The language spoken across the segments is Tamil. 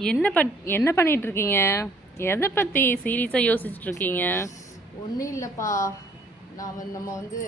என்ன பண் என்ன பண்ணிட்டு இருக்கீங்க எதை பற்றி சீரியஸாக யோசிச்சுட்டு இருக்கீங்க ஒன்றும் இல்லைப்பா. நான் வந்து நம்ம வந்து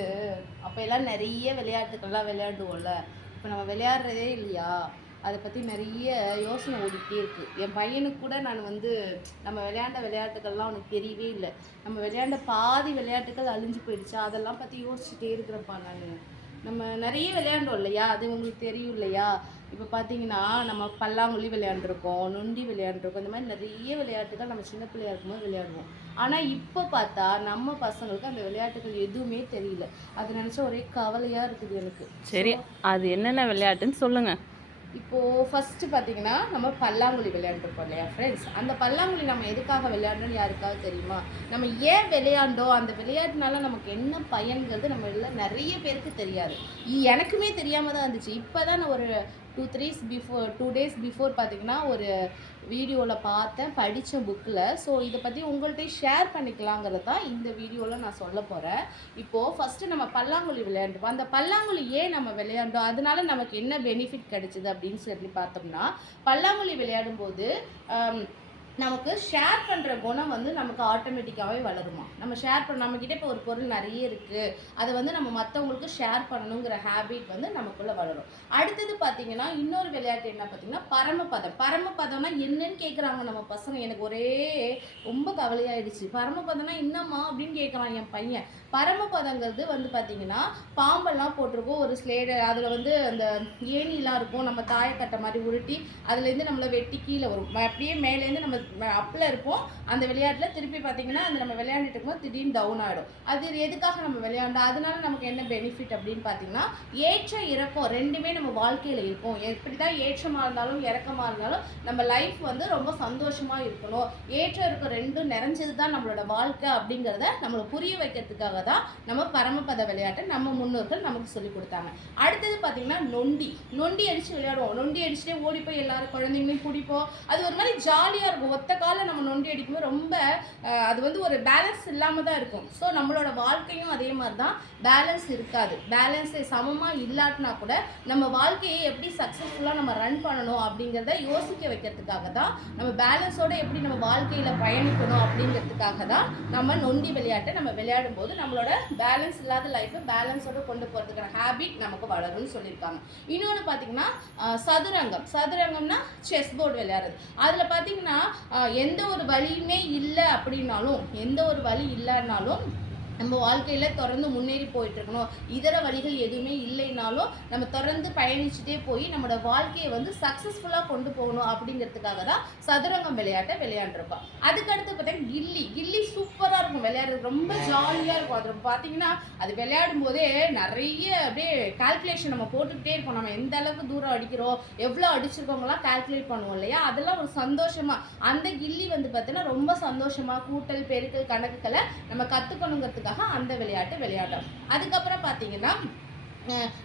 அப்போ எல்லாம் நிறைய விளையாட்டுக்கள்லாம் விளையாடுவோம்ல. இப்போ நம்ம விளையாடுறதே இல்லையா? அதை பற்றி நிறைய யோசனை ஓடிக்கிட்டே இருக்குது என் பையனுக்கு கூட நான் வந்து நம்ம விளையாண்ட விளையாட்டுகள்லாம் அவனுக்கு தெரியவே இல்லை. நம்ம விளையாண்ட பாதி விளையாட்டுகள் அழிஞ்சு போயிடுச்சா. அதெல்லாம் பற்றி யோசிச்சுட்டே இருக்கிறப்பா நான். நம்ம நிறைய விளையாண்டோம் இல்லையா? அது உங்களுக்கு தெரியும் இல்லையா? இப்போ பார்த்தீங்கன்னா நம்ம பல்லாங்குழி விளையாண்டுருக்கோம் நொண்டி விளையாண்டுருக்கோம் இந்த மாதிரி நிறைய விளையாட்டுகள் நம்ம சின்ன பிள்ளையா இருக்கும்போது விளையாடுவோம். ஆனால் இப்போ பார்த்தா நம்ம பசங்களுக்கு அந்த விளையாட்டுகள் எதுவுமே தெரியல. அது நினச்சா ஒரே கவலையாக இருக்குது எனக்கு. சரி அது என்னென்ன விளையாட்டுன்னு சொல்லுங்கள் இப்போது ஃபஸ்ட்டு பார்த்தீங்கன்னா நம்ம பல்லாங்குழி விளையாண்டுருப்போம் இல்லையா ஃப்ரெண்ட்ஸ் அந்த பல்லாங்குழி நம்ம எதுக்காக விளையாடணும்னு யாருக்காவது தெரியுமா? நம்ம ஏன் விளையாண்டோம்? அந்த விளையாட்டுனால நமக்கு என்ன பயன்கிறது நம்ம எல்லாம் நிறைய பேருக்கு தெரியாது. எனக்குமே தெரியாமல் தான் இருந்துச்சு. இப்போ தான் நான் ஒரு two threes before two days before பார்த்தீங்கன்னா ஒரு வீடியோவில் பார்த்தேன் படித்தேன் புக்கில் ஸோ இதை பற்றி உங்கள்கிட்ட ஷேர் பண்ணிக்கலாங்கிறது தான் இந்த வீடியோவில் நான் சொல்ல போகிறேன் இப்போது ஃபஸ்ட்டு நம்ம பல்லாங்குழி விளையாண்டுப்போம். அந்த பல்லாங்குழி ஏன் நம்ம விளையாண்டோம்? அதனால நமக்கு என்ன பெனிஃபிட் கிடைச்சிது அப்படின்னு சொல்லி பார்த்தோம்னா பல்லாங்குழி விளையாடும்போது நமக்கு ஷேர் பண்ணுற குணம் வந்து நமக்கு ஆட்டோமேட்டிக்காகவே வளருமா? நம்ம ஷேர் பண்ண நம்மக்கிட்ட இப்போ ஒரு பொருள் நிறைய இருக்குது அதை வந்து நம்ம மற்றவங்களுக்கு ஷேர் பண்ணணுங்கிற ஹேபிட் வந்து நமக்குள்ளே வளரும். அடுத்தது பார்த்தீங்கன்னா இன்னொரு விளையாட்டு என்ன பார்த்தீங்கன்னா பரமபதம். பரமபதம்னா என்னன்னு கேட்குறாங்க நம்ம பசங்க. எனக்கு ஒரே ரொம்ப கவலையாயிடுச்சு. பரமபதம்னா என்னம்மா அப்படின்னு கேட்குறான் என் பையன். பரமபதங்கிறது வந்து பார்த்தீங்கன்னா பாம்பெல்லாம் போட்டிருக்கோம். ஒரு ஸ்லேடு அதில் வந்து அந்த ஏணிலாம் இருக்கும். நம்ம தாயக்கட்டை மாதிரி உருட்டி அதுலேருந்து நம்மளை வெட்டி கீழே வரும். அப்படியே மேலேருந்து நம்ம அப்பில் இருப்போம். அந்த விளையாட்டில் திருப்பி பார்த்தீங்கன்னா அந்த நம்ம விளையாண்டுட்டு இருக்கும்போது திடீர்னு டவுன் ஆகிடும் அது எதுக்காக நம்ம விளையாண்டோம் அதனால நமக்கு என்ன பெனிஃபிட் அப்படின்னு பார்த்தீங்கன்னா ஏற்ற இறக்கம் ரெண்டுமே நம்ம வாழ்க்கையில் இருக்கும். எப்படி தான் ஏற்றமாக இருந்தாலும் இறக்கமாக இருந்தாலும் நம்ம லைஃப் வந்து ரொம்ப சந்தோஷமாக இருக்கணும். ஏற்ற இறக்கம் ரெண்டும் நிறைஞ்சது தான் நம்மளோட வாழ்க்கை அப்படிங்கிறத நம்மளுக்கு புரிய வைக்கிறதுக்காக தான் நம்ம பரமபத விளையாட்டை நம்ம முன்னோர்கள் நமக்கு சொல்லி கொடுத்தாங்க. அடுத்தது பார்த்தீங்கன்னா நொண்டி. நொண்டி அடித்து விளையாடுவோம். நொண்டி அடிச்சுட்டே ஓடி போய் எல்லாரும் குழந்தைங்களையும் பிடிப்போம் அது ஒரு மாதிரி ஜாலியாக இருக்கும். ஒத்த காலில் நம்ம நொண்டி அடிக்கும்போது ரொம்ப அது வந்து ஒரு பேலன்ஸ் இல்லாமல் தான் இருக்கும். ஸோ நம்மளோட வாழ்க்கையும் அதே மாதிரி தான். பேலன்ஸ் இருக்காது. பேலன்ஸை சமமாக இல்லாட்டினா கூட நம்ம வாழ்க்கையை எப்படி சக்ஸஸ்ஃபுல்லாக நம்ம ரன் பண்ணணும் அப்படிங்கிறத யோசிக்க வைக்கிறதுக்காக தான் நம்ம பேலன்ஸோட எப்படி நம்ம வாழ்க்கையில் பயணிக்கணும் அப்படிங்கிறதுக்காக தான் நம்ம நொண்டி விளையாட்டை நம்ம விளையாடும் போது நம்மளோட பேலன்ஸ் இல்லாத லைஃப்பை பேலன்ஸோட கொண்டு போகிறதுக்கான ஹேபிட் நமக்கு வளரும்னு சொல்லியிருக்காங்க. இன்னொன்று பார்த்தீங்கன்னா சதுரங்கம். சதுரங்கம்னா செஸ் போர்டு விளையாடுறது. அதில் பார்த்தீங்கன்னா எந்த ஒரு வழியுமே இல்லை அப்படின்னாலும் எந்த ஒரு வழி இல்லைன்னாலும் நம்ம வாழ்க்கையில் தொடர்ந்து முன்னேறி போயிட்டுருக்கணும். இதர வழிகள் எதுவுமே இல்லைனாலும் நம்ம தொடர்ந்து பயணிச்சுட்டே போய் நம்மளோட வாழ்க்கையை வந்து சக்ஸஸ்ஃபுல்லாக கொண்டு போகணும் அப்படிங்கிறதுக்காக தான் சதுரங்கம் விளையாட்டை விளையாண்டுருக்கோம். அதுக்கடுத்து பார்த்தீங்கன்னா கில்லி. கில்லி சூப்பராக இருக்கும். விளையாடுறது ரொம்ப ஜாலியாக இருக்கும். அது பார்த்தீங்கன்னா அது விளையாடும் போதே நிறைய அப்படியே கால்குலேஷன் நம்ம போட்டுக்கிட்டே இருப்போம். நம்ம எந்த அளவுக்கு தூரம் அடிக்கிறோம் எவ்வளோ அடிச்சிருக்கோங்களாம் கால்குலேட் பண்ணுவோம் இல்லையா? அதெல்லாம் ஒரு சந்தோஷமாக அந்த கில்லி வந்து பார்த்தீங்கன்னா ரொம்ப சந்தோஷமாக கூட்டல் பெருக்கல் கணக்குகளை நம்ம கற்றுக்கணுங்கிறதுக்காக அந்த விளையாட்டு விளையாடுறோம் அதுக்கப்புறம் பார்த்தீங்கன்னா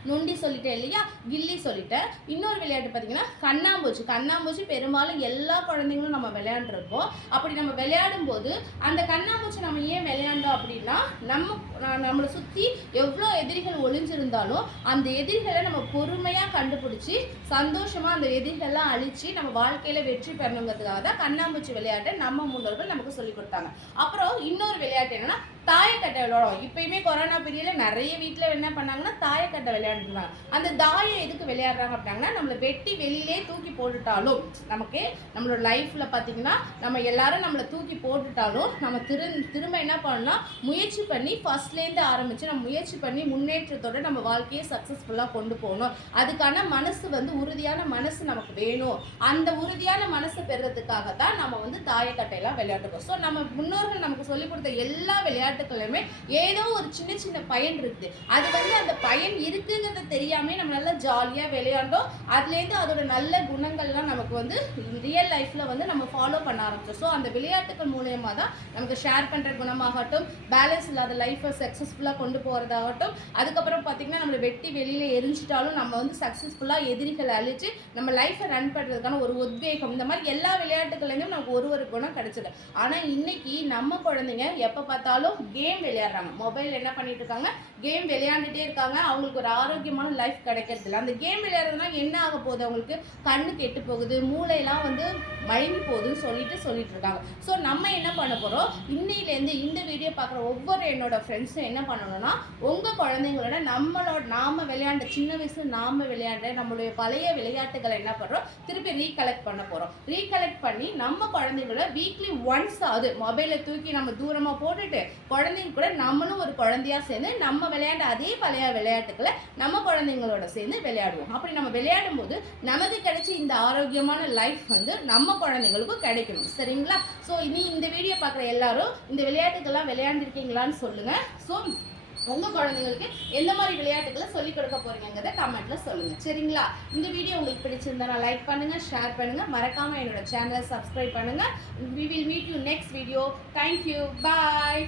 நொண்டி சொல்லிட்டேன் இல்லையா? கில்லி சொல்லிட்டேன். இன்னொரு விளையாட்டு பார்த்தீங்கன்னா கண்ணாம்பூச்சி. கண்ணாம்பூச்சி பெரும்பாலும் எல்லா குழந்தைங்களும் நம்ம விளையாண்டுருப்போம். அப்படி நம்ம விளையாடும் போது அந்த கண்ணாம்பூச்சி நம்ம ஏன் விளையாண்டோம் அப்படின்னா நம்ம நம்மளை சுற்றி எவ்வளோ எதிரிகள் ஒளிஞ்சிருந்தாலும் அந்த எதிரிகளை நம்ம பொறுமையாக கண்டுபிடிச்சி சந்தோஷமாக அந்த எதிரிகள்லாம் அழித்து நம்ம வாழ்க்கையில் வெற்றி பெறணுங்கிறதுக்காக தான் கண்ணாம்பூச்சி விளையாட்டை நம்ம முன்னோர்கள் நமக்கு சொல்லி கொடுத்தாங்க. அப்புறம் இன்னொரு விளையாட்டு என்னன்னா தாயக்கட்டை விளையாடுவோம். இப்பயுமே கொரோனா பீரியடில் நிறைய வீட்டில் என்ன பண்ணாங்கன்னா தாயக்கட்டை விளையாண்டுருந்தாங்க அந்த தாயம் எதுக்கு விளையாடுறாங்க அப்படின்னா நம்மளை வெட்டி வெளியிலே தூக்கி போட்டுட்டாலும் நமக்கு நம்மளோட லைஃப்பில் பார்த்தீங்கன்னா நம்ம எல்லாரும் நம்மளை தூக்கி போட்டுட்டாலும் நம்ம திரு திரும்ப என்ன பண்ணலாம்? முயற்சி பண்ணி ஃபர்ஸ்ட்லேருந்து ஆரம்பித்து நம்ம முயற்சி பண்ணி முன்னேற்றத்தோட நம்ம வாழ்க்கையை சக்ஸஸ்ஃபுல்லாக கொண்டு போகணும். அதுக்கான மனசு வந்து உறுதியான மனசு நமக்கு வேணும். அந்த உறுதியான மனசை பெறுறதுக்காக தான் நம்ம வந்து தாயக்கட்டையெல்லாம் விளையாட்டுக்கோம் ஸோ நம்ம முன்னோர்கள் நமக்கு சொல்லிக் கொடுத்த எல்லா விளையாட்டுகளுமே ஏதோ ஒரு சின்ன சின்ன பயன் இருக்குது. அது வந்து அந்த பயன் இருக்குங்கிறத தெரியாமே நம்ம நல்லா ஜாலியாக விளையாண்டோம். அதுலேருந்து அதோட நல்ல குணங்கள்லாம் நமக்கு வந்து ரியல் லைஃப்பில் வந்து நம்ம ஃபாலோ பண்ண ஆரம்பிச்சோம். ஸோ அந்த விளையாட்டுகள் மூலயமா தான் நமக்கு ஷேர் பண்ணுற குணமாகட்டும் பேலன்ஸ் இல்லாத லைஃப்பை சக்ஸஸ்ஃபுல்லாக கொண்டு போகிறதாகட்டும் அதுக்கப்புறம் பார்த்திங்கன்னா நம்மளை வெட்டி வெளியில் எரிஞ்சிட்டாலும் நம்ம வந்து சக்ஸஸ்ஃபுல்லாக எதிரிகளை அழிச்சு நம்ம லைஃப்பை ரன் பண்ணுறதுக்கான ஒரு உத்வேகம். இந்த மாதிரி எல்லா விளையாட்டுகள்லேருந்தும் நமக்கு ஒரு ஒரு குணம் கிடச்சிது. ஆனால் இன்னைக்கு நம்ம குழந்தைங்க எப்போ பார்த்தாலும் கேம் விளையாடுறாங்க. மொபைல் என்ன பண்ணிட்டு இருக்காங்க? கேம் விளையாண்டுட்டே இருக்காங்க. அவங்க அவங்களுக்கு ஒரு ஆரோக்கியமான லைஃப் கிடைக்கிறது இல்லை அந்த கேம் விளையாடுறதுனா என்ன ஆக போகுது? அவங்களுக்கு கண்ணு கெட்டு போகுது மூளையெல்லாம் வந்து மயங்கி போகுதுன்னு சொல்லிட்டு சொல்லிட்டு இருக்காங்க. ஸோ நம்ம என்ன பண்ண போகிறோம் இன்னையிலேருந்து இந்த வீடியோ பார்க்குற ஒவ்வொரு என்னோட ஃப்ரெண்ட்ஸும் என்ன பண்ணணும்னா உங்கள் குழந்தைங்களோட நம்மளோட நாம் விளையாண்ட சின்ன வயசில் நாம விளையாண்ட நம்மளுடைய பழைய விளையாட்டுகளை என்ன பண்ணுறோம் திருப்பி ரீகலெக்ட் பண்ண போகிறோம் ரீகலெக்ட் பண்ணி நம்ம குழந்தைங்களோட வீக்லி ஒன்ஸ் ஆகுது மொபைலை தூக்கி நம்ம தூரமாக போட்டுட்டு குழந்தைங்க கூட நம்மளும் ஒரு குழந்தையா சேர்ந்து நம்ம விளையாண்ட அதே பழைய விளையாட்டு விளையாட்டுக்களை நம்ம குழந்தைங்களோட சேர்ந்து விளையாடுவோம். அப்படி நம்ம விளையாடும் போது நமக்கு கிடைச்ச இந்த ஆரோக்கியமான லைஃப் வந்து நம்ம குழந்தைங்களுக்கும் கிடைக்கணும். சரிங்களா? ஸோ இனி இந்த வீடியோ பார்க்குற எல்லாரும் இந்த விளையாட்டுக்கெல்லாம் விளையாண்டுருக்கீங்களான்னு சொல்லுங்கள் ஸோ உங்கள் குழந்தைங்களுக்கு எந்த மாதிரி விளையாட்டுகளை சொல்லிக் கொடுக்க போகிறீங்கிறத கமெண்ட்டில் சொல்லுங்கள் சரிங்களா? இந்த வீடியோ உங்களுக்கு பிடிச்சிருந்தா லைக் பண்ணுங்கள் ஷேர் பண்ணுங்கள் மறக்காமல் என்னோட சேனலை சப்ஸ்கிரைப் பண்ணுங்கள் we will meet you next video thank you bye